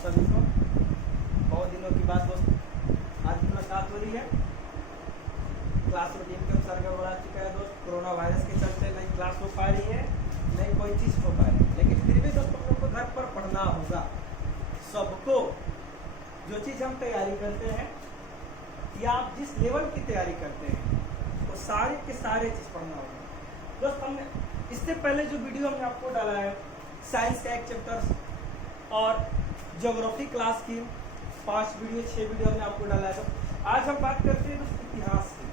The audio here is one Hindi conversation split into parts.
सभी को। बहुत दिनों की बाद दोस्त आज मुलाकात हो रही है। क्लास रूटीन के अनुसार गड़बड़ा चुका है दोस्त। कोरोना वायरस के चलते नई क्लास हो पा रही है, नहीं कोई चीज़ हो पा रही है, लेकिन फिर भी दोस्त हम लोग को घर पर पढ़ना होगा। सबको जो चीज़ हम तैयारी करते हैं या आप जिस लेवल की तैयारी करते हैं वो सारे के सारे चीज़ पढ़ना होगा दोस्त। हमने इससे पहले जो वीडियो हमने आपको डाला है साइंस का 1 चैप्टर और ज्योग्राफी क्लास की 5 वीडियो 6 वीडियो हमने आपको डाला है। तो आज हम बात करते हैं दोस्त इतिहास की।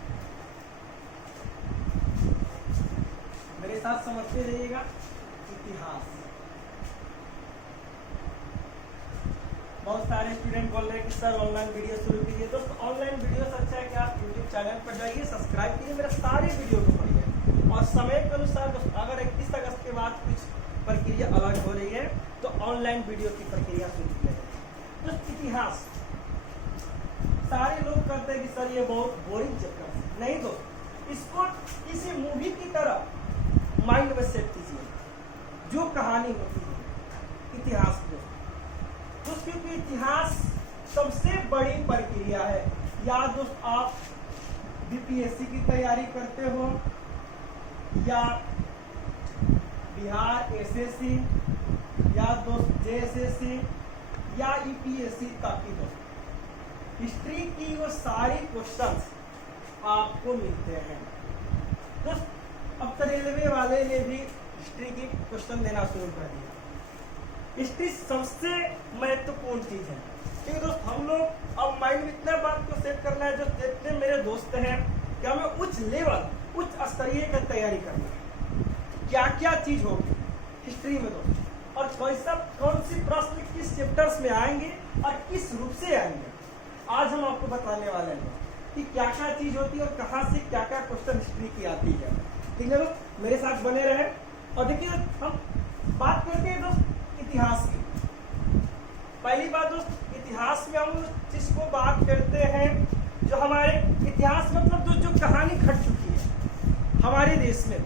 मेरे साथ समझते रहिएगा इतिहास। बहुत सारे स्टूडेंट बोल रहे हैं कि सर ऑनलाइन वीडियो शुरू कीजिए। दोस्त ऑनलाइन वीडियो से अच्छा है कि आप यूट्यूब चैनल पर जाइए, सब्सक्राइब कीजिए, मेरे सारे वीडियो को पढ़िए। और समय के अनुसार दोस्त अगर 31 अगस्त के बाद कुछ प्रक्रिया अलग हो रही है तो ऑनलाइन वीडियो की प्रक्रिया शुरू की जाएगी। तो इतिहास सारे लोग कहते हैं कि सर ये बहुत बोरिंग चैप्टर है। नहीं दोस्त, इसको किसी मूवी की तरह माइंड में सेट कीजिए। जो कहानी होती है इतिहास में दोस्त, क्योंकि इतिहास सबसे बड़ी प्रक्रिया है। या दोस्त आप बीपीएससी की तैयारी करते हो या बिहार एसएससी या दोस्त जेएसएससी या यूपीएससी तक की दोस्त हिस्ट्री की वो सारी क्वेश्चंस आपको मिलते हैं दोस्त। अब तो रेलवे वाले ने भी हिस्ट्री की क्वेश्चन देना शुरू कर दिया। हिस्ट्री सबसे महत्वपूर्ण चीज है। ठीक है दोस्त, हम लोग अब माइंड में इतना बात को सेट करना है। जो जितने मेरे दोस्त हैं कि हमें उच्च लेवल उच्च स्तरीय की तैयारी करना है। क्या क्या चीज होगी हिस्ट्री में दोस्त, और कौन सी प्रश्न किस चैप्टर्स में आएंगे और किस रूप से आएंगे, आज हम आपको बताने वाले हैं कि क्या क्या चीज होती है और कहाँ से क्या क्या क्वेश्चन हिस्ट्री की आती है। ठीक है दोस्त, मेरे साथ बने रहे। और देखिए हम बात करते हैं दोस्त इतिहास की। पहली बात दोस्त, इतिहास में हम उस चीज को बात करते हैं जो हमारे इतिहास मतलब जो कहानी घट चुकी है हमारे देश में।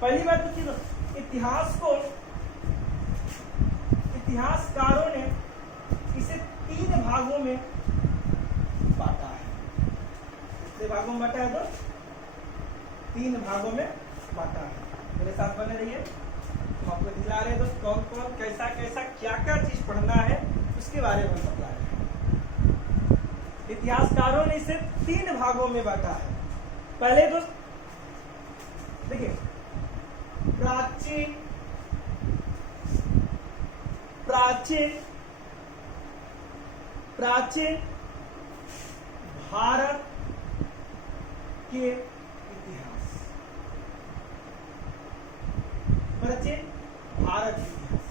पहली बात तो दोस्त, इतिहास को इतिहासकारों ने इसे 3 भागों में बांटा है। कितने भागों में बांटा है दोस्त? 3 भागों में बांटा है। मेरे साथ बने रहिए, हम आपको दिला रहे हैं दोस्त कौन कौन कैसा कैसा क्या क्या चीज पढ़ना है उसके बारे में बता रहे हैं। इतिहासकारों ने इसे 3 भागों में बांटा है। पहले दोस्त देखिए, प्राचीन भारत के इतिहास। प्राचीन भारत के इतिहास,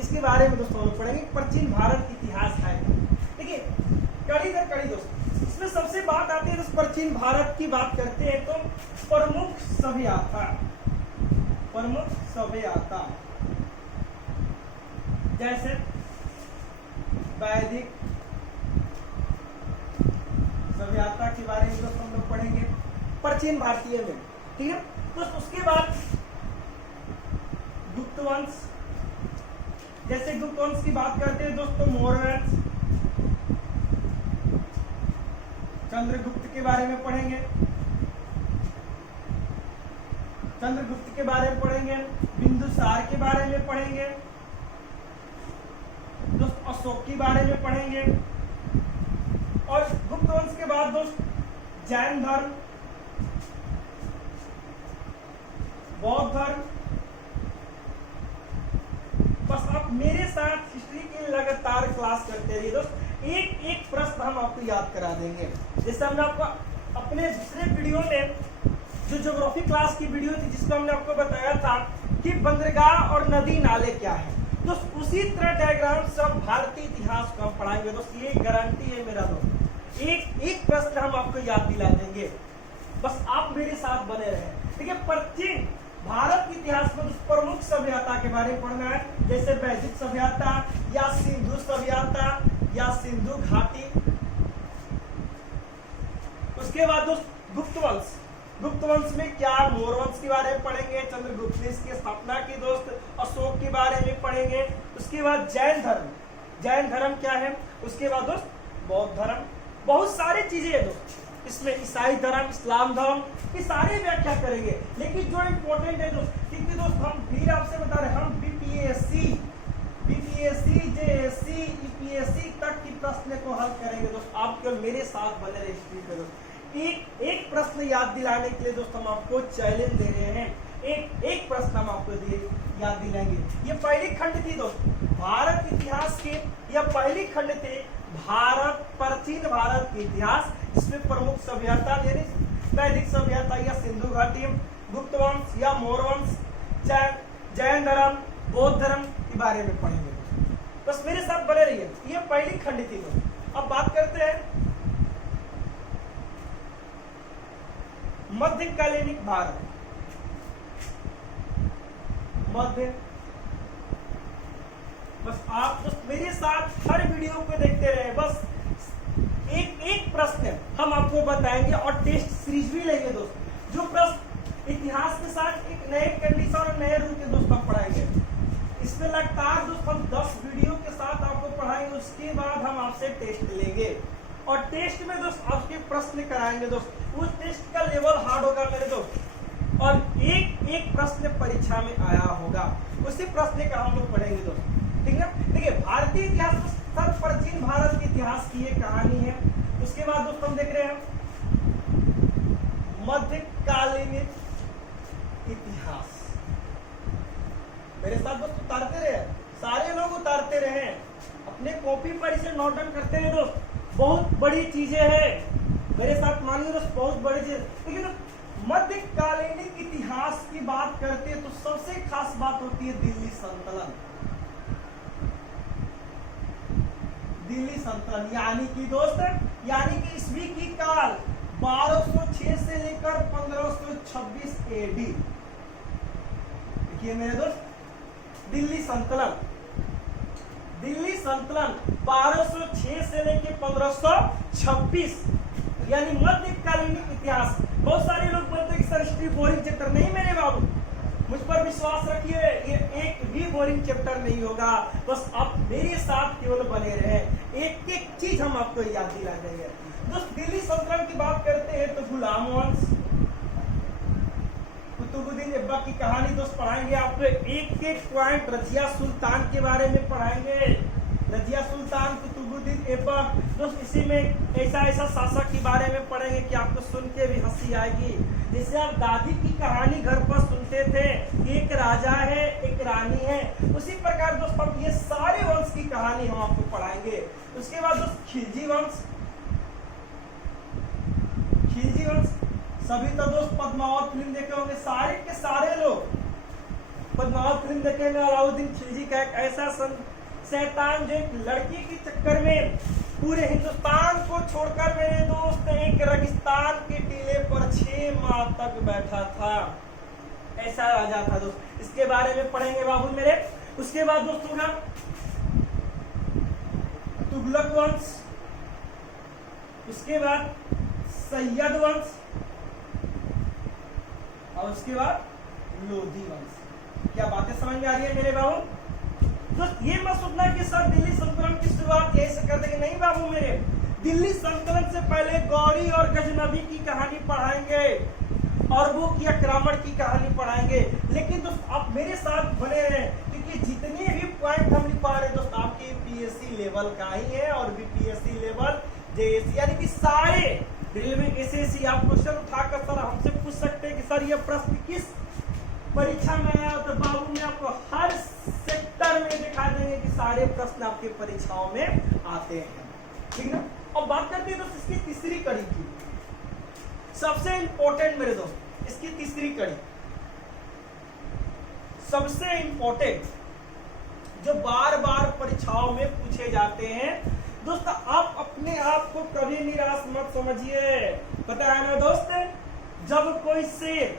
इसके बारे में दोस्तों हम पढ़ेंगे। प्राचीन भारत के इतिहास है। देखिए कड़ी दर कड़ी दोस्त, इसमें सबसे बात आती है दोस्त प्राचीन भारत की बात करते हैं तो प्रमुख सभ्यता जैसे वैदिक सभ्यता के बारे में दोस्तों हम लोग पढ़ेंगे प्राचीन भारतीय में। ठीक है दोस्त, उसके बाद गुप्त वंश, जैसे गुप्त वंश की बात करते हैं दोस्तों मौर्य वंश, चंद्रगुप्त के बारे में पढ़ेंगे, चंद्रगुप्त के बारे में पढ़ेंगे, बिंदुसार के बारे में पढ़ेंगे दोस्त, अशोक के बारे में पढ़ेंगे। और गुप्त वंश के बाद दोस्त जैन धर्म, बौद्ध धर्म। बस आप मेरे साथ हिस्ट्री की लगातार क्लास करते रहिए दोस्त। एक एक प्रश्न हम आपको याद करा देंगे। जैसे हमने आपको अपने दूसरे वीडियो में जो ज्योग्राफी क्लास की वीडियो थी जिसमें हमने आपको बताया था कि बंदरगाह और नदी नाले क्या है दोस्त, उसी तरह डायग्राम से हम भारतीय इतिहास को हम पढ़ाएंगे दोस्त। ये गारंटी है मेरा दोस्त। एक एक प्रश्न हम आपको याद दिला देंगे, बस आप मेरे साथ बने रहे। ठीक है, प्राचीन भारत के इतिहास में प्रमुख सभ्यता के बारे में पढ़ना है, जैसे वैदिक सभ्यता या सिंधु सभ्यता या सिंधु घाटी। उसके बाद दोस्त गुप्त वंश, गुप्त वंश में क्या, मौर्य वंश के बारे में पढ़ेंगे, चंद्रगुप्त ने इसकी स्थापना की दोस्त, अशोक के बारे में पढ़ेंगे। उसके बाद जैन धर्म, जैन धर्म क्या है, उसके बाद दोस्त बौद्ध धर्म, बहुत सारी चीजें है दोस्त इसमें, ईसाई धर्म, इस्लाम धर्म, ये सारे व्याख्या करेंगे। लेकिन जो इम्पोर्टेंट है दोस्त, क्योंकि दोस्त हम फिर आपसे बता रहे हैं, हम बीपीएससी, जेएससी, यूपीएससी तक की प्रश्न को हल करेंगे दोस्त। आप केवल मेरे साथ बने रहे हिस्ट्री पे दोस्त। एक प्रश्न याद दिलाने के लिए दोस्त हम आपको चैलेंज दे रहे हैं, एक प्रश्न हम आपको याद दिलाएंगे। ये पहली खंड थी दोस्त भारत इतिहास के, या पहली खंड थे भारत, प्राचीन भारत के इतिहास। इसमें प्रमुख सभ्यता यानी वैदिक सभ्यता या सिंधु घाटी, गुप्त वंश या मौर्य वंश, जैन धर्म, बौद्ध धर्म के बारे में पढ़ेंगे। बस मेरे साथ बने रहिए, ये पहली खंड थी दोस्त। अब बात करते हैं मध्यकालीन भारत, मध्य। बस आप दोस्त मेरे साथ हर वीडियो को देखते रहे, बस एक प्रश्न हम आपको बताएंगे और टेस्ट सीरीज भी लेंगे दोस्त। जो प्रश्न इतिहास के साथ एक नए कंडीशन और नए रूल के दोस्त हम पढ़ाएंगे। इसमें लगातार दोस्त हम 10 वीडियो के साथ आपको पढ़ाएंगे, उसके बाद हम आपसे टेस्ट लेंगे और टेस्ट में दोस्त आपके प्रश्न कराएंगे दोस्त। उस टेस्ट का लेवल हार्ड होगा मेरे दोस्त, और एक प्रश्न परीक्षा में आया होगा, उसी प्रश्न का हम लोग पढ़ेंगे दोस्त, ठीक है। देखिए भारतीय इतिहास में सब प्राचीन भारत के इतिहास की एक कहानी है। उसके बाद दोस्त हम देख रहे हैं मध्यकालीन इतिहास। मेरे साथ दोस्त उतारते रहे, सारे लोग उतारते रहे, अपने कॉपी पर इसे नोट डाउन करते रहे दोस्त। बहुत बड़ी चीजें हैं, मेरे साथ मानिए दोस्त, बहुत बड़ी चीज। लेकिन मध्यकालीन इतिहास की बात करते हैं तो सबसे खास बात होती है दिल्ली संतलन। दिल्ली संतलन यानी कि दोस्त, यानी कि ईस्वी की काल 1206 से लेकर 1526 एडी। देखिए मेरे दोस्त, दिल्ली संतलन 1206 से लेकर 1526 यानी मध्यकालीन इतिहास। बहुत सारे लोग बोलते हैं कि सर हिस्ट्री बोरिंग चैप्टर। नहीं मेरे बाबू, मुझ पर विश्वास रखिए, ये एक भी बोरिंग चैप्टर नहीं होगा। बस आप मेरे साथ केवल बने रहे, एक एक चीज हम आपको याद दिला देंगे दोस्त। दिल्ली सल्तनत की बात करते हैं तो गुलाम वंश, कुतुबुद्दीन ऐबक की कहानी दोस्त पढ़ाएंगे आपको। एक एक पॉइंट रजिया सुल्तान के बारे में पढ़ाएंगे, रजिया सुल्तान, कुतुबुद्दीन ऐबक दोस्त। इसी में ऐसा शासक के बारे में पढ़ेंगे कि आपको सुन के भी हंसी आएगी। जैसे आप दादी की कहानी घर पर सुनते थे, एक राजा है एक रानी है, उसी प्रकार दोस्त हम ये सारे वंश की कहानी हम आपको पढ़ाएंगे। उसके बाद दोस्त खिलजी वंश, खिलजी वंश सभी तो दोस्त पद्मावत फिल्म देखे होंगे, सारे के सारे लोग पद्मावत फिल्म देखेंगे। अलाउद्दीन खिलजी का एक ऐसा शैतान जो एक लड़की के चक्कर में पूरे हिंदुस्तान को छोड़कर मेरे दोस्त एक रेगिस्तान के टीले पर 6 माह तक बैठा था, ऐसा राजा था दोस्त। इसके बारे में पढ़ेंगे बाबू मेरे। उसके बाद दोस्तों ना तुगलक वंश, उसके बाद सैयद वंश और उसके बाद लोधी वंश। क्या बातें समझ में आ रही है मेरे बाबू? दोस्त ये मत सोचना कि सर दिल्ली सल्तनत की शुरुआत यही से कर देंगे, नहीं बाबू मेरे। दिल्ली सल्तनत से पहले गौरी और गजनबी की कहानी पढ़ाएंगे, अरबों की आक्रमण की कहानी पढ़ाएंगे। लेकिन दोस्त आप मेरे साथ बने रहें, क्योंकि जितने भी पॉइंट हम लिख पा रहे हैं दोस्त आपके पीएससी लेवल का ही है और बीपीएससी लेवल, जेएससी यानी कि सारे रेलवे एसएससी। आप क्वेश्चन उठाकर सर हमसे पूछ सकते हैं कि सर ये प्रश्न किस परीक्षा में आया, तो बाबू मैं आपको हर सेक्टर में दिखा देंगे कि सारे प्रश्न आपके परीक्षाओं में आते हैं, ठीक ना। अब बात करते हैं दोस्त इसकी तीसरी कड़ी की, सबसे इंपॉर्टेंट मेरे दोस्त, इसकी तीसरी कड़ी सबसे इंपॉर्टेंट जो बार बार परीक्षाओं में पूछे जाते हैं दोस्त। आप अपने आप को कभी निराश मत समझिए। पता है ना दोस्त, जब कोई शेर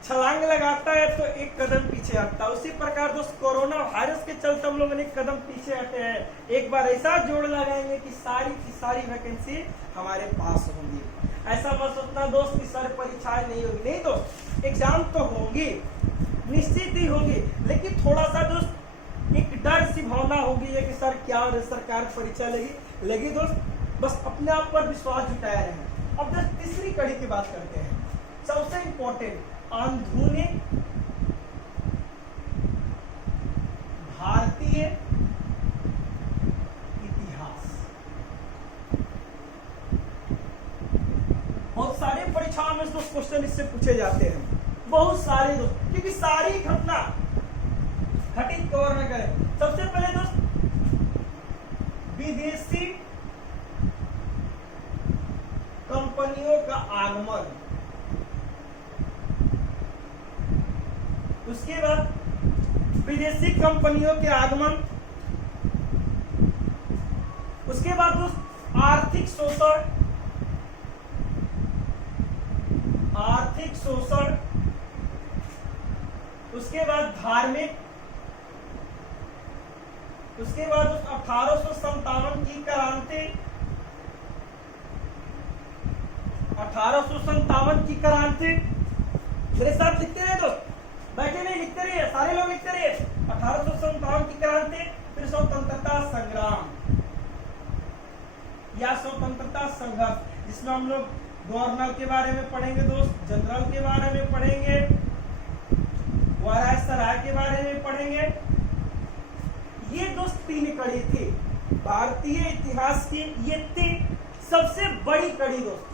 छलांग लगाता है तो एक कदम पीछे हटता है। उसी प्रकार दोस्त कोरोना वायरस के चलते हम लोग एक कदम पीछे हटे हैं। एक बार ऐसा जोड़ लगाएंगे कि सारी की सारी वैकेंसी हमारे पास होंगी। ऐसा मत सोचना दोस्त कि सर परीक्षाएं नहीं होगी, नहीं दोस्त, एग्जाम तो होंगी, निश्चित ही होंगी, लेकिन थोड़ा सा दोस्त एक डर सी भावना होगी है कि सर क्या सरकार परीक्षा लेगी दोस्त, बस अपने आप पर विश्वास जुटाया रहे। अब दोस्त तीसरी कड़ी की बात करते हैं, सबसे इंपॉर्टेंट, आधुनिक भारतीय इतिहास। बहुत सारे परीक्षाओं में दोस्त क्वेश्चन इससे पूछे जाते हैं, बहुत सारे दोस्त, क्योंकि सारी घटना घटित कवर में करें। सबसे पहले दोस्त विदेशी कंपनियों का आगमन, उसके बाद विदेशी कंपनियों के आगमन, उसके बाद दोस्त आर्थिक शोषण, उसके बाद धार्मिक, उसके बाद 1857 की क्रांति, 1857 की क्रांति, मेरे साथ लिखते रहे दोस्त, बैठे नहीं, लिखते रहिए, सारे लोग लिखते रहिए। 1857 की क्रांति, फिर स्वतंत्रता संग्राम या स्वतंत्रता संघर्ष, जिसमें हम लोग गवर्नर के बारे में पढ़ेंगे दोस्त, जनरल के बारे में पढ़ेंगे, वारासराय के बारे में पढ़ेंगे। ये दोस्त तीन कड़ी थी भारतीय इतिहास की, ये तीन सबसे बड़ी कड़ी दोस्त,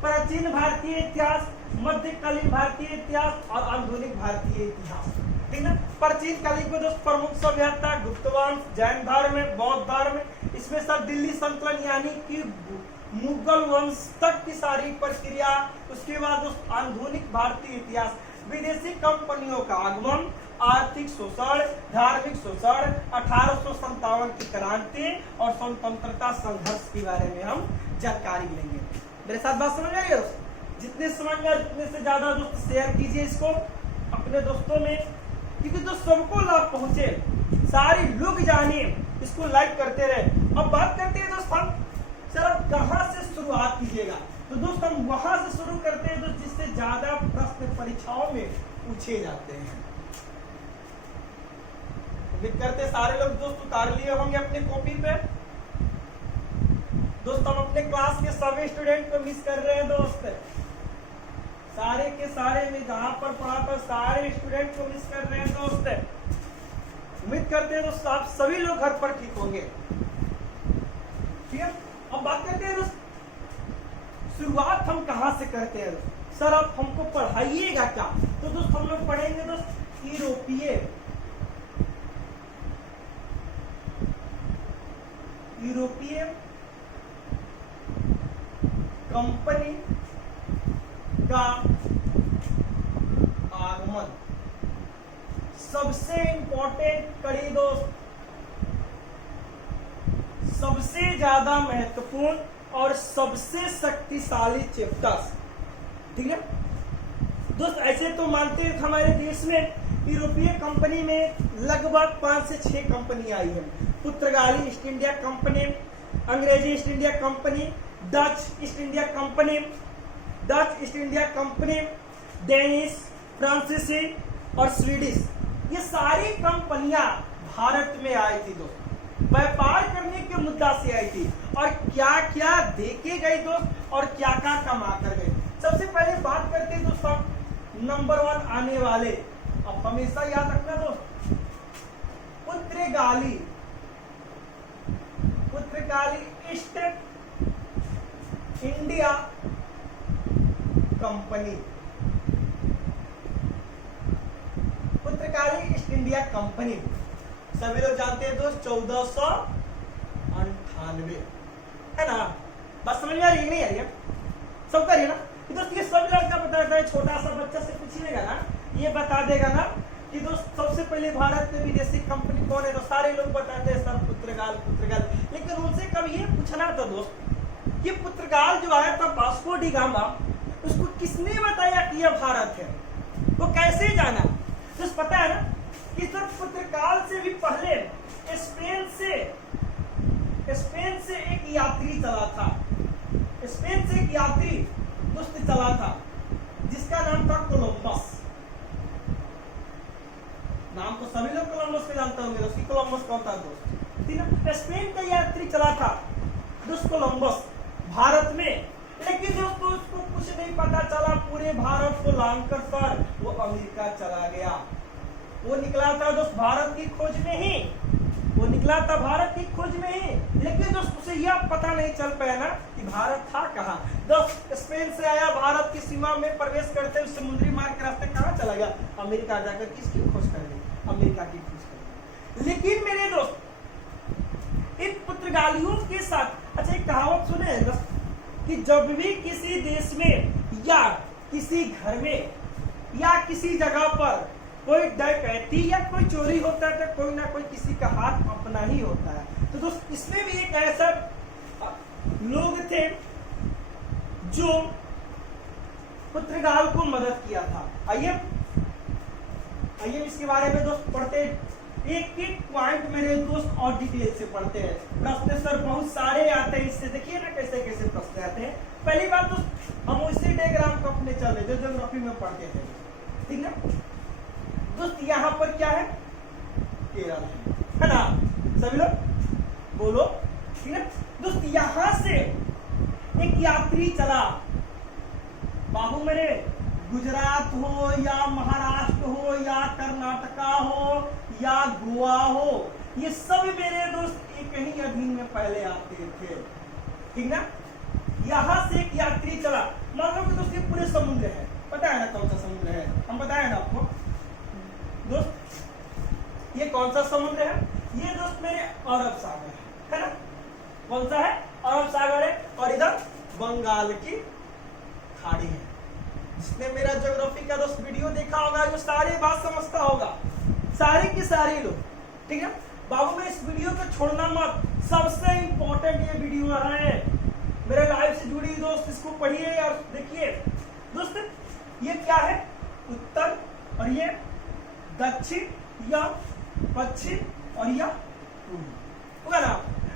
प्राचीन भारतीय इतिहास, मध्यकालीन भारतीय इतिहास और आधुनिक भारतीय इतिहास, ठीक ना। प्राचीन कालीन को दोस्त प्रमुख सभ्यता गुप्त वंश, जैन धर्म, बौद्ध धर्म, इसमें सब दिल्ली संतुलन यानी कि मुगल वंश तक की सारी प्रक्रिया। उसके बाद दोस्त आधुनिक भारतीय इतिहास, विदेशी कंपनियों का आगमन, आर्थिक शोषण, धार्मिक शोषण, 1857 की क्रांति और स्वतंत्रता संघर्ष के बारे में हम जानकारी लेंगे। मेरे साथ बात समझ आइए दोस्त, जितने समझ में जितने से ज्यादा दोस्त शेयर कीजिए इसको अपने दोस्तों में, क्योंकि दोस्त सबको लाभ पहुंचे, सारे लोग जाने, इसको लाइक करते रहे। अब बात करते हैं दोस्त हम, सर अब कहां से शुरुआत कीजिएगा, तो दोस्त हम वहां से शुरू करते हैं दोस्त जिससे ज्यादा प्रश्न परीक्षाओं में पूछे जाते हैं। उम्मीद करते सारे लोग दोस्त उतार लिए होंगे अपने कॉपी पे। दोस्त हम अपने क्लास के सभी स्टूडेंट को मिस कर रहे हैं दोस्त, सारे के सारे में जहां पर पढ़ा था सारे स्टूडेंट को मिस कर रहे हैं दोस्त। उम्मीद करते हैं दोस्त आप सभी लोग घर पर ठीक होंगे, ठीक है। अब बात करते हैं दोस्त शुरुआत हम कहां से करते हैं दोस्त, सर आप हमको पढ़ाइएगा क्या, तो दोस्त हम लोग पढ़ेंगे दोस्त यूरोपीय कंपनी का आगमन, सबसे इंपॉर्टेंट कड़ी दोस्त, सबसे ज्यादा महत्वपूर्ण और सबसे शक्तिशाली चैप्टर्स, ठीक है दोस्त। ऐसे तो मानते हैं हमारे देश में यूरोपीय कंपनी में लगभग 5 से 6 कंपनी आई है। पुर्तगाली ईस्ट इंडिया कंपनी, अंग्रेजी east India company, Dutch east India company, Danish, फ्रांसीसी और स्वीडिश, ये सारी कंपनियां भारत में आई थी दोस्त, व्यापार करने के मुद्दा से आई थी, और क्या क्या देके गई दोस्त और क्या क्या कमा कर गई। सबसे पहले बात करते हैं दोस्त नंबर 1 आने वाले, अब हमेशा याद रखना दोस्त, पुर्तगाली ईस्ट इंडिया कंपनी, पुर्तगाली ईस्ट इंडिया कंपनी सभी लोग जानते हैं दोस्त 1498 है ना। बात समझ में आ रही है नहीं आ रही है, सब करिए ना दोस्त। ये सब लड़का बताता है, छोटा सा बच्चा से पूछिएगा ना ये बता देगा ना कि दोस्त सबसे पहले भारत में विदेशी कंपनी कौन है, तो सारे लोग बताते हैं सर पुर्तगाल, लेकिन उनसे कभी ये पूछना था दोस्त कि पुर्तगाल जो आया था वास्को डी गामा, उसको किसने बताया कि यह भारत है, वो कैसे जाना। तो पता है ना कि सर पुर्तगाल से भी पहले स्पेन से एक यात्री चला था, स्पेन से एक यात्री दोस्त चला था जिसका नाम था कोलंबस। नाम तो सभी लोग कोलंबस के जानते होंगे दोस्त, कोलंबस कौन था दोस्त, ठीक ना। स्पेन का यात्री चला था दोस्त कोलंबस भारत में, लेकिन दोस्तों उसको कुछ नहीं पता चला, पूरे भारत को लांग कर वो अमेरिका चला गया। वो निकला था दोस्त भारत की खोज में ही, वो निकला था भारत की खोज में ही, लेकिन दोस्त उसे यह पता नहीं चल पाया ना कि भारत था कहाँ। दोस्त स्पेन से आया, भारत की सीमा में प्रवेश करते हुए समुद्री मार्ग के रास्ते कहाँ चला गया, अमेरिका जाकर किसकी खोज कर ली, अमेरिका की खोज कर ली। लेकिन मेरे दोस्त इन पुर्तगालियों के साथ, अच्छा एक कहावत सुने हैं दोस्त कि जब भी किसी देश में या किसी घर में या किसी जगह पर कोई डकैती या कोई चोरी होता है तो कोई ना कोई किसी का हाथ अपना ही होता है। तो दोस्त इसमें भी एक ऐसा लोग थे जो पुर्तगाल को मदद किया था। आइए इसके बारे में दोस्त पढ़ते, एक एक पॉइंट मेरे दोस्त और डिटेल से पढ़ते हैं। प्रश्न सर बहुत सारे आते हैं, इससे देखिए ना कैसे कैसे प्रश्न आते हैं। पहली बात दोस्त हम उसी डायग्राम को अपने चले जो ज्योग्राफी में पढ़ते थे, ठीक ना दोस्त। यहाँ पर क्या है, केरल है ना, सभी लोग बोलो, ठीक है दोस्त। यहां से एक यात्री चला, बाबू मेरे गुजरात हो या महाराष्ट्र हो या कर्नाटका हो या गोवा हो, ये सब मेरे दोस्त एक ही अधीन में पहले आते थे, ठीक ना। यहां से एक यात्री चला, मान लो कि दोस्त ये पूरे समुद्र है, पता है ना कौन सा समुद्र है, हम बताए ना आपको दोस्त। ये कौन सा समुद्र है, ये दोस्त मेरे अरब सागर है ना, कौन सा है, अरब सागर है, और इधर बंगाल की खाड़ी है। जिसने मेरा ज्योग्राफी का दोस्त वीडियो देखा होगा जो सारी बात समझता होगा, सारे की सारे लोग, ठीक है। बाबू में इस वीडियो को छोड़ना मत, सबसे इंपॉर्टेंट ये वीडियो है, मेरे लाइव से जुड़ी दोस्त इसको पढ़िए और देखिए दोस्त। ये क्या है, उत्तर और ये दक्षिण या पश्चिम और या पूर्व ना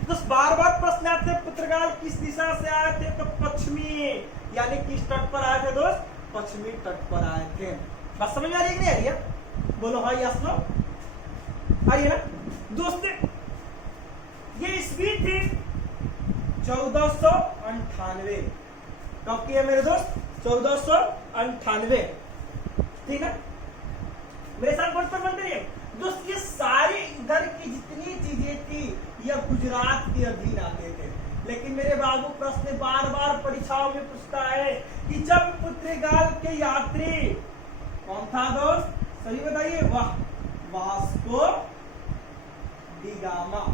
दोस्त। बार बार प्रश्न आते हैं पुर्तगाल किस दिशा से आए थे, तो पश्चिमी, यानी किस तट पर आए थे दोस्त, पश्चिमी तट पर आए थे। बात समझ में आ रही है कि नहीं आ रही है, बोलो हाँ यस नो, आ रही है ना दोस्त। ये ईस्वी थी 1498, कब की है मेरे दोस्त, 1498, ठीक है। मेरे साथ बोर्ड पर बनते रहिए दोस्त। ये सारे इधर की जितनी चीजें थी यह गुजरात के अधीन आते थे, लेकिन मेरे बाबू प्रश्न बार बार परीक्षाओं में पूछता है कि जब पुर्तगाल के यात्री कौन था दोस्त, सही बताइए, वाह वास्को डी गामा।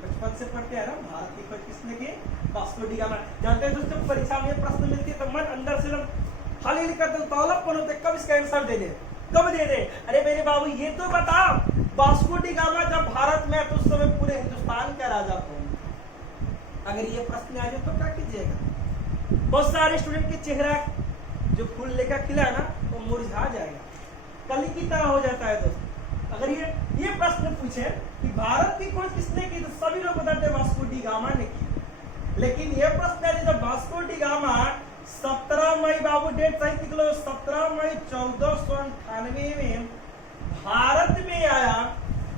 बचपन से पढ़ते हैं ना, भारत की खोज किसने की, वास्को डी गामा। जानते हैं दोस्तों परीक्षा में प्रश्न मिलती है तो मन अंदर से खाली लिखते तौलपन होते, कब इसका आंसर दे दे, कब दे दे। अरे मेरे बाबू ये तो बताओ, वास्को डी गामा जब भारत में तो उस समय पूरे हिंदुस्तान का राजा कौन था। अगर ये प्रश्न आ जाए तो क्या कीजिएगा, बहुत सारे स्टूडेंट के चेहरा जो फूल लेकर खिला ना वो मुरझा जाएगा, कली की तरह हो जाता है दोस्त। अगर ये प्रश्न पूछे कि भारत की खोज किसने की, तो सभी लोग बताते वास्को डी गामा ने की। लेकिन ये प्रश्न है जब वास्को डी गामा 17 मई, बाबू डेट सही लिख लो, 17 मई 1498 में भारत में आया,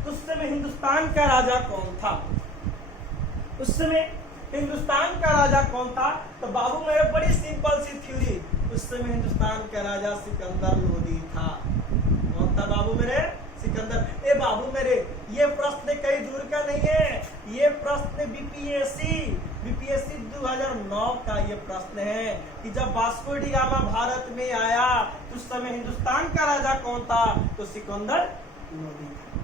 तो उस समय हिंदुस्तान का राजा कौन था, उस समय हिंदुस्तान का राजा कौन था। तो बाबू मेरे बड़ी सिंपल सी थ्योरी, उस समय हिंदुस्तान का राजा सिकंदर लोदी था। कौन था बाबू मेरे, सिकंदर। ए बाबू मेरे ये प्रश्न कई दूर का नहीं है, ये प्रश्न बीपीएससी 2009 का ये प्रश्न है कि जब वास्को डी गामा भारत में आया तो उस समय हिंदुस्तान का राजा कौन था, तो सिकंदर लोदी था।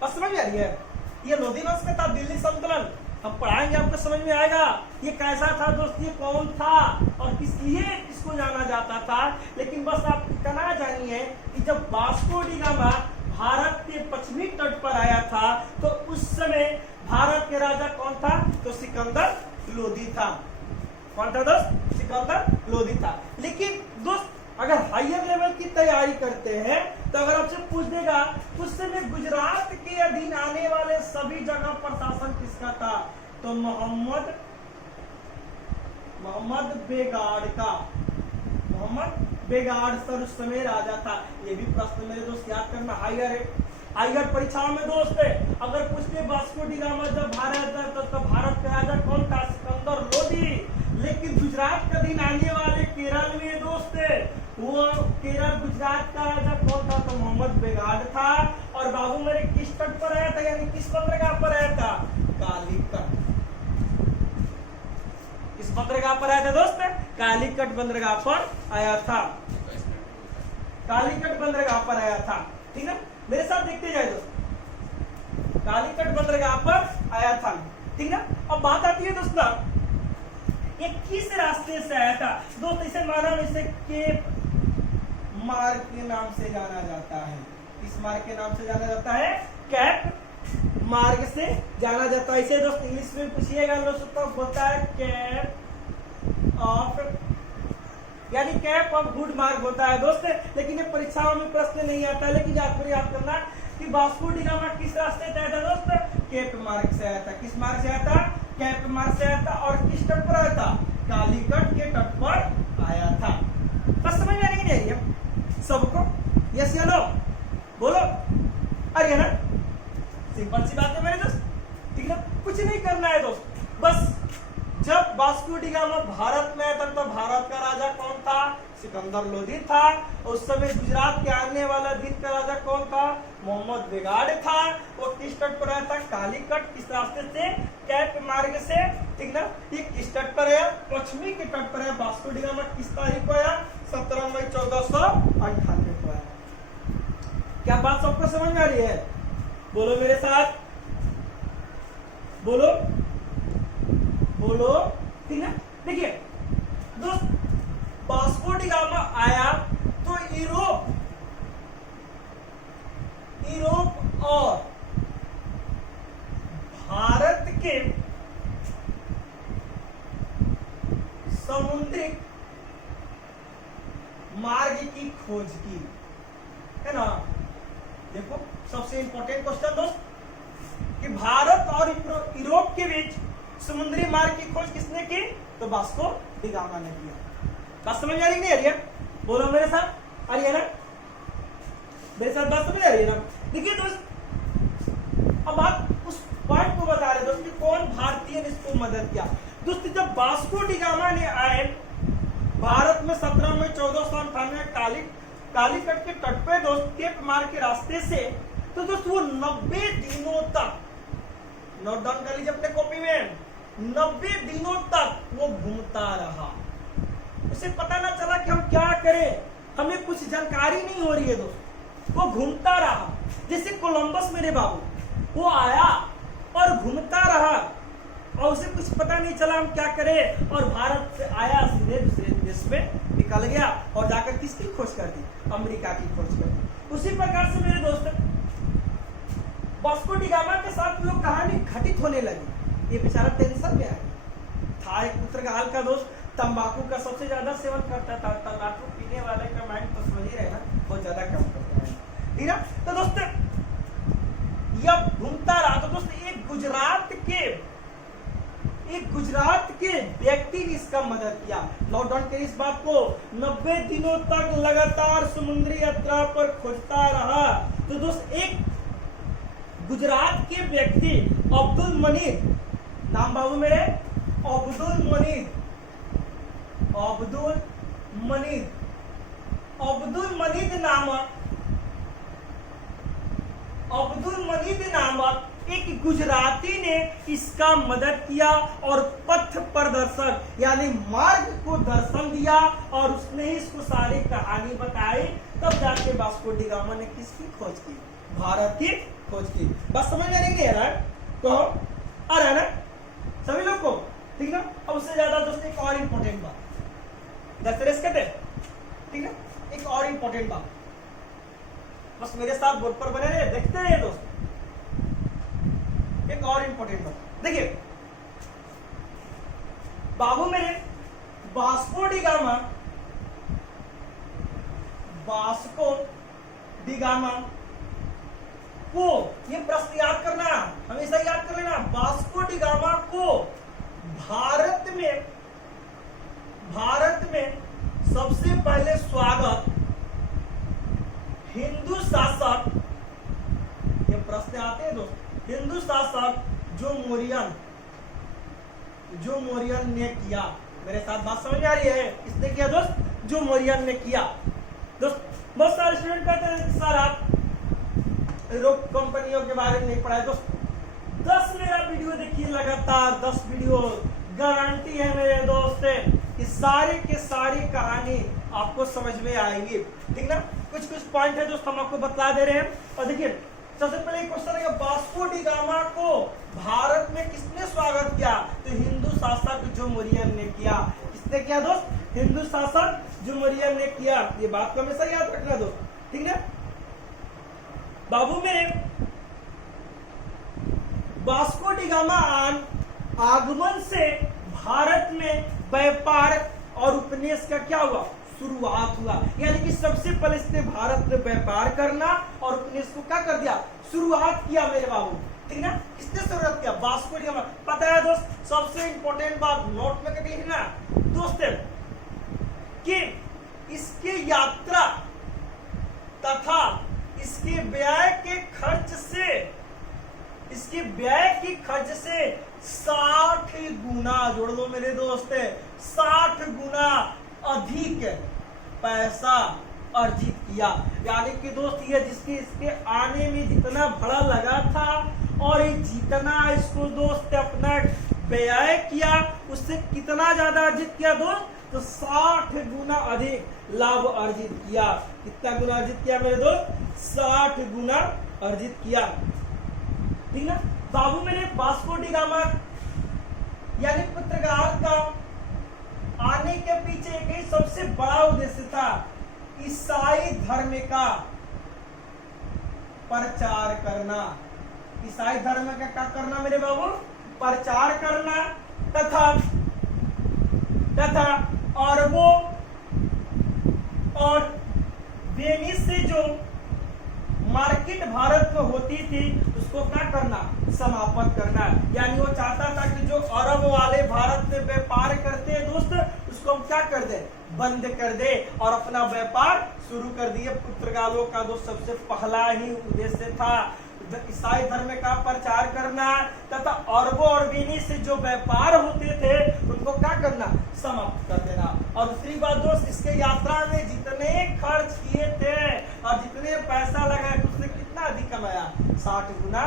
बस समझ में आ रही है, ये लोदी वंश का था, दिल्ली संतुलन हम पढ़ाएंगे, आपको समझ में आएगा ये कैसा था दोस्त, ये कौन था और किस लिए इसको जाना जाता था। लेकिन बस आप इतना जानिए कि जब वास्को डी गामा भारत के पश्चिमी तट पर आया था तो उस समय भारत के राजा कौन था, तो सिकंदर लोदी था। कौन था दोस्त, सिकंदर लोदी था। लेकिन दोस्त अगर हायर लेवल की तैयारी करते हैं तो अगर आपसे पूछ देगा उस समय गुजरात के अधीन आने वाले सभी जगह पर शासन किसका था, तो मोहम्मद मोहम्मद बेगाड़ का। मोहम्मद बेगाड़ सर उस समय राजा था। ये भी प्रश्न मेरे दोस्त याद करना, हाईर परीक्षाओं में दोस्त है। अगर पूछते वास्को डी गामा जब भारत आता तो भारत का राजा कौन था? सिकंदर लोधी। लेकिन गुजरात का दिन आने वाले केरल में दोस्त है, वो केरल गुजरात का राजा कौन था? तो मोहम्मद बेगाड़ था। और बाबू मेरे किस तट पर आया था, यानी किस बंदरगाह पर आया था? कालीकट। किस बंदरगाह पर आया था दोस्त? कालीकट बंदरगाह पर आया था। कालीकट बंदरगाह पर आया था, ठीक है। मेरे साथ देखते जाए दोस्त, कालीकट बंदरगाह पर आया था, ठीक है। अब बात आती है दोस्तों, ये किस रास्ते से आया था? दोस्त इसे माना इसे केप मार्ग के नाम से जाना जाता है। किस मार्ग के नाम से जाना जाता है? कैप मार्ग से जाना जाता है। इसे दोस्त इंग्लिश में पूछिएगा दोस्तों, होता है कैप ऑफ, यानी कैप ऑफ गुड मार्ग होता है दोस्त। लेकिन ये परीक्षाओं में प्रश्न नहीं आता है। लेकिन आपको याद करना कि वास्को डी गामा किस रास्ते से आया था दोस्त? केप मार्ग से आया था। किस मार्ग से आया था? कैप मार्ग से आया था। और किस तट पर आया था? कालीकट के तट पर आया था। बस समझ में आ रही नहीं आ रही है सबको? यस या नो बोलो, आ रही है ना? सिंपल सी बात है मेरे दोस्त, ठीक है। कुछ नहीं करना है दोस्त, बस जब वास्को डी गामा भारत में आया था तो भारत का राजा कौन था? सिकंदर लोधी था। उस समय गुजरात के आने वाला दिन का राजा कौन था? मोहम्मद बेगाड़ था। वो किस तट पर आया था? कालीकट। किस रास्ते से? कैप मार्ग से, ठीक ना। ये किस तट पर आया? पश्चिमी के तट पर आया। वास्को डी गामा किस तारीख को आया? 17 मई 1498 को आया। क्या बात सबको समझ में आ रही है? बोलो मेरे साथ, बोलो बोलो, ठीक है। देखिए दोस्त, वास्को डी गामा आया तो यूरोप और भारत के समुद्री मार्ग की खोज की, है ना। देखो सबसे इंपॉर्टेंट क्वेश्चन दोस्त, कि भारत और यूरोप के बीच समुद्री मार्ग की खोज किसने की? तो वास्को डी गामा ने किया। बात समझ आ रही नहीं आ रही है? बोलो मेरे साथ, आ रही है ना? मेरे साथ बात समझ आ रही है ना? देखिए दोस्त, अब आप उस पॉइंट को बता रहे दोस्त कि कौन भारतीय ने इसको मदद किया। दोस्त जब वास्को डी गामा ने आए भारत में 17 मई 1498 कालीकट के तट पे दोस्त, केप मार्ग के रास्ते से, तो दोस्त वो 90 दिनों तक, नोट डाउन कर लीजिए अपने कॉपी में, 90 दिनों तक वो घूमता रहा। उसे पता ना चला कि हम क्या करें, हमें कुछ जानकारी नहीं हो रही है दोस्त। वो घूमता रहा, जैसे कोलंबस मेरे बाबू, वो आया और घूमता रहा और उसे कुछ पता नहीं चला हम क्या करें, और भारत से आया सीधे दूसरे देश में निकल गया और जाकर किसकी खोज कर दी? अमेरिका की खोज कर दी। उसी प्रकार से मेरे दोस्त वास्को डी गामा के साथ वो कहानी घटित होने लगी। ये बेचारा टेंशन में था। एक पुर्तगाल का दोस्त तंबाकू का सबसे ज्यादा सेवन करता था। तंबाकू पीने वाले का माइंड तो समझ ही रहे ना, बहुत ज्यादा कम करता है, ठीक है। तो दोस्त जब घूमता रहा तो दोस्त एक गुजरात के व्यक्ति ने इसका मदद किया। नोट डाउन करिए इस बात को, 90 दिनों तक लगातार समुद्री यात्रा पर खोजता रहा। तो दोस्त एक गुजरात के व्यक्ति अब्दुल मनीद, नाम बाबू मेरे अब्दुल मनीद नामक एक गुजराती ने इसका मदद किया और पथ प्रदर्शक यानी मार्ग को दर्शन दिया, और उसने ही इसको सारी कहानी बताई। तब जाके वास्को डी गामा ने किसकी खोज की? भारत की खोज की। बस समझ में नहीं आ रहा है? तो आ रहा है ना सभी लोग को, ठीक है। अब उससे ज्यादा दोस्तों एक और इंपॉर्टेंट बात, ठीक है, एक और इंपॉर्टेंट बात, बस मेरे साथ बोर्ड पर बने रहे, देखते रहिए दोस्त। एक और इंपॉर्टेंट बात देखिए, बाबू मेरे वास्को डी गामा को, ये प्रश्न याद करना, हमेशा याद कर लेना, वास्को डी गामा को भारत में भारत में सबसे पहले स्वागत हिंदू शासक, ये प्रश्न आते हैं दोस्त, हिंदू शासक जो मोरियन ने किया। मेरे साथ बात समझ आ रही है? किसने किया दोस्त? जो मोरियन ने किया। दोस्त बहुत सारे स्टूडेंट कहते हैं कि सर आप यूरोप कंपनियों के बारे में नहीं पढ़ाए। दोस्त 10 मेरा वीडियो देखिए लगातार, 10 वीडियो, गारंटी है मेरे दोस्त कि सारी की सारी कहानी आपको समझ में आएंगी, ठीक ना। कुछ पॉइंट है दोस्त हम आपको बता दे रहे हैं। और देखिए सबसे पहले क्वेश्चन है, वास्को डी गामा को भारत में किसने स्वागत किया? तो हिंदू शासक जो मोरियन ने किया। किसने किया दोस्त? हिंदू शासक जो मोरियन ने किया। ये बात को हमेशा याद रखना दोस्त, ठीक है। बाबू मेरे वास्को डी गामा आगमन से भारत में व्यापार और उपनिवेश का क्या हुआ? शुरुआत हुआ। यानी कि सबसे पहले इसने भारत में व्यापार करना और उपनिवेश को क्या कर दिया? शुरुआत किया मेरे बाबू, ठीक ना। किसने शुरुआत किया? Vasco D gamma. पता है दोस्त सबसे इंपॉर्टेंट बात नोट में करके लिखना दोस्त कि इसके यात्रा तथा इसके व्यय के खर्च से 60 गुना, जोड़ लो मेरे दोस्त, 60 गुना अधिक पैसा अर्जित किया। यानी कि दोस्त ये जिसके इसके आने में जितना भाड़ा लगा था और ये जितना इसको दोस्त अपना व्यय किया उससे कितना ज्यादा अर्जित किया दोस्त? तो 60 गुना अधिक लाभ अर्जित किया। कितना गुना अर्जित किया मेरे दोस्त? 60 गुना अर्जित किया, ठीक ना। बाबू मेरे वास्को डी गामा यानी पुर्तगाल का आने के पीछे एक ही सबसे बड़ा उद्देश्य था, ईसाई धर्म का प्रचार करना। ईसाई धर्म का क्या करना मेरे बाबू? प्रचार करना तथा अरबों और वेनिस से जो मार्केट भारत में होती थी उसको क्या करना? समाप्त करना। यानी वो चाहता था कि जो अरब वाले भारत में व्यापार करते हैं दोस्त उसको हम क्या कर दे? बंद कर दे और अपना व्यापार शुरू कर दिए। पुर्तगालों का दोस्त सबसे पहला ही उद्देश्य था ईसाई धर्म का प्रचार करना तथा अरबों और वेनिस से जो व्यापार होते थे उनको क्या करना? समाप्त कर देना। और दूसरी बात दोस्त इसके यात्रा में जितने खर्च किए थे और जितने पैसा लगाया उसने कितना अधिक कमाया? 60 गुना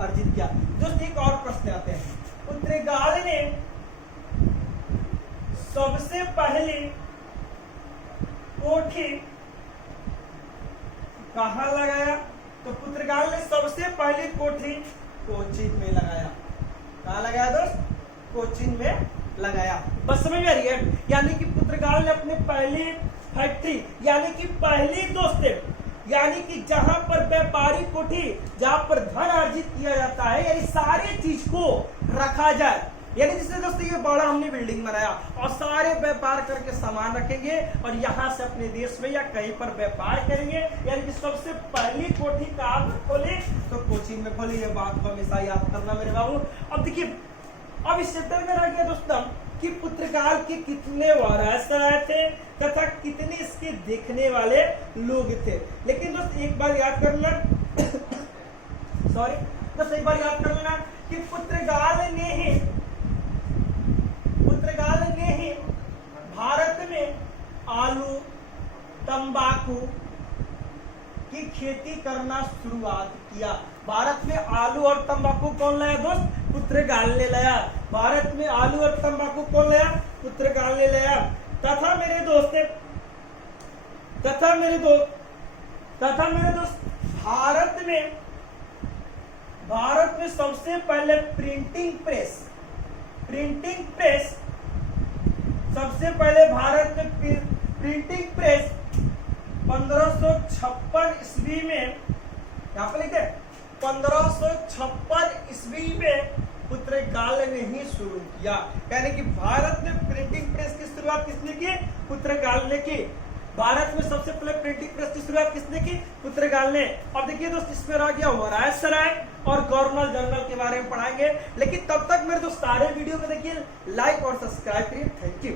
अर्जित किया। दोस्त एक और प्रश्न आते हैं, पुर्तगाल ने सबसे पहले कोठी कहाँ लगाया? तो पुर्तगाल ने सबसे पहली कोठी कोचीन में लगाया। कहाँ लगाया दोस्त? कोचीन में लगाया। बस समझ में आ रही है? यानी कि पुर्तगाल ने अपनी पहली फैक्ट्री यानी कि पहली दोस्त यानी कि जहां पर व्यापारी कोठी जहां पर धन अर्जित किया जाता है यानी सारी चीज को रखा जाए। यानी जिससे दोस्तों ये बड़ा हमने बिल्डिंग बनाया और सारे व्यापार करके सामान रखेंगे और यहाँ से अपने देश में या कहीं पर व्यापार करेंगे। यानी कि सबसे पहली कोठी कहाँ पर खोली? तो कोचीन में खोली। ये बात को हमेशा याद करना मेरे बाबू। अब देखिए अब इस चैप्टर में रह गया दोस्तों कि पुर्तगाल के कितने वायसराय आए थे तथा कितने इसके देखने वाले लोग थे। लेकिन दोस्त एक बार याद कर लेना सॉरी दोस्त एक बार याद कर लेना कि पुर्तगाल ने ही भारत में आलू तंबाकू की खेती करना शुरुआत किया। भारत में आलू और तंबाकू कौन लाया दोस्त? पुर्तगाल ने लाया। भारत में आलू और तंबाकू कौन लाया? पुर्तगाल ने लाया। तथा मेरे दोस्त भारत में सबसे पहले प्रिंटिंग प्रेस सबसे पहले भारत में प्रिंटिंग प्रेस 1556 ईस्वी में, यहाँ पे लिखते 1556 ईस्वी में पुर्तगाल ने ही शुरू किया। यानी कि भारत में प्रिंटिंग प्रेस की शुरुआत किसने की? पुर्तगाल ने की। भारत में सबसे पहले प्रिंटिंग प्रेस की शुरुआत किसने की? पुर्तगाल ने। अब देखिए दोस्त इसमें रह गया वायसराय और गवर्नर जनरल के बारे में पढ़ाएंगे। लेकिन तब तक मेरे दोस्त सारे वीडियो को देखिए, लाइक और सब्सक्राइब करिए। Thank you.